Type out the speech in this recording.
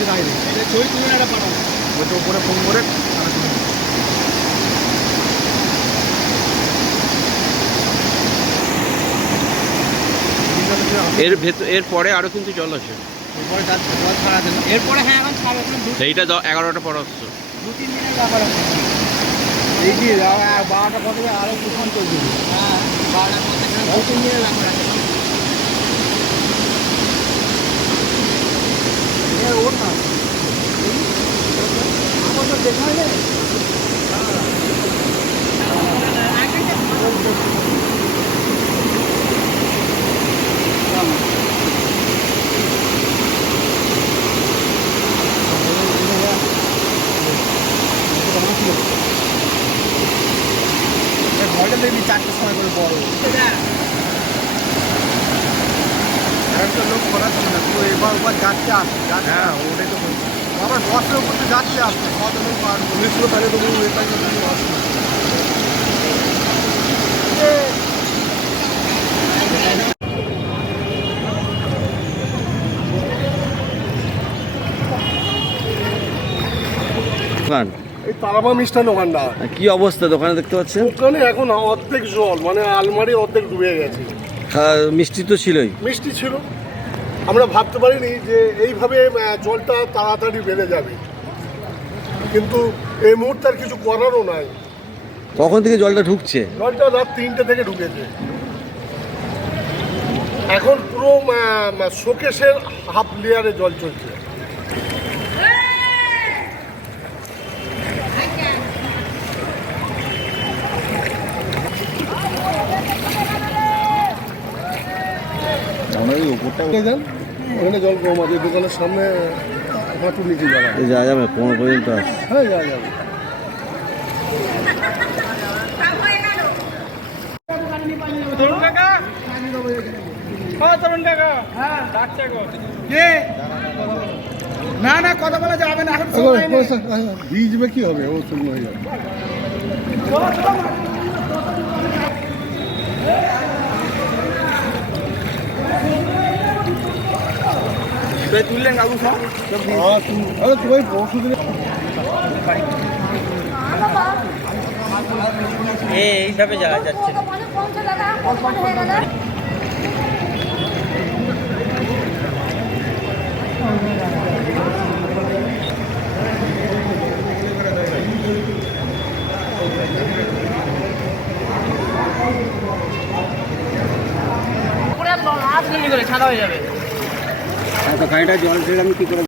আছে বাইরে ছবি তুলে একটা পাঠাবো ওইটা উপরে ফোন করে এর পরে আরো কিন্তু জল আছে এরপরে জল ছাড়া দেন এরপরে হ্যাঁ এখন ছাড়বে এইটা 11টা পর আসছে 2-3 দিনের ব্যাপার আছে এই যে 12টা পরে আরো তুফান চলছে হ্যাঁ 12টার মধ্যে 2-3 দিনের ব্যাপার আছে ওর না আমার তো দেখা হয় না ঘরটা দেখবি 4টার সময় করে বড় আর একটা লোক করা যাবে না তুই এবার যাচ্ছে আসছে হ্যাঁ ওটাই তো বলছি আবার বসের উপর তো যাচ্ছে আসছে কত লোক পুলিশগুলো তাহলে তো এটা এই তারামা মিষ্টান্ন ভান্ডার কি অবস্থা দোকানে দেখতে পাচ্ছেন? দোকানে এখন অর্ধেক জল মানে আলমারি অর্ধেক ডুবে গেছে। মিষ্টি তো ছিলই, মিষ্টি ছিল, আমরা ভাবতে পারিনি যে এইভাবে জলটা তাড়াতাড়ি বেড়ে যাবে, কিন্তু এই মুহূর্তে আর কিছু করারও নাই। কখন থেকে জলটা ঢুকছে? জলটা রাত 3টে থেকে ঢুকেছে, এখন পুরো শোকেসের হাফ লেয়ারে জল চলছে। ওখানে জল কম আছে, দোকানের সামনে হাঁটুর নিচে যাওয়া যাবে কোন পর্যন্ত? হ্যাঁ যাওয়া যাবে। না না কথা বলা যাবে না, ভিজবে কি হবে, ও শুকনো হয়ে যাবে। তুললেন বাবু সব তোমার পরশু দিনে এইভাবে যাওয়া যাচ্ছে। ঠান্ডা হয়ে যাবে। গাড়িটা জল ঢেলে আমি কি করে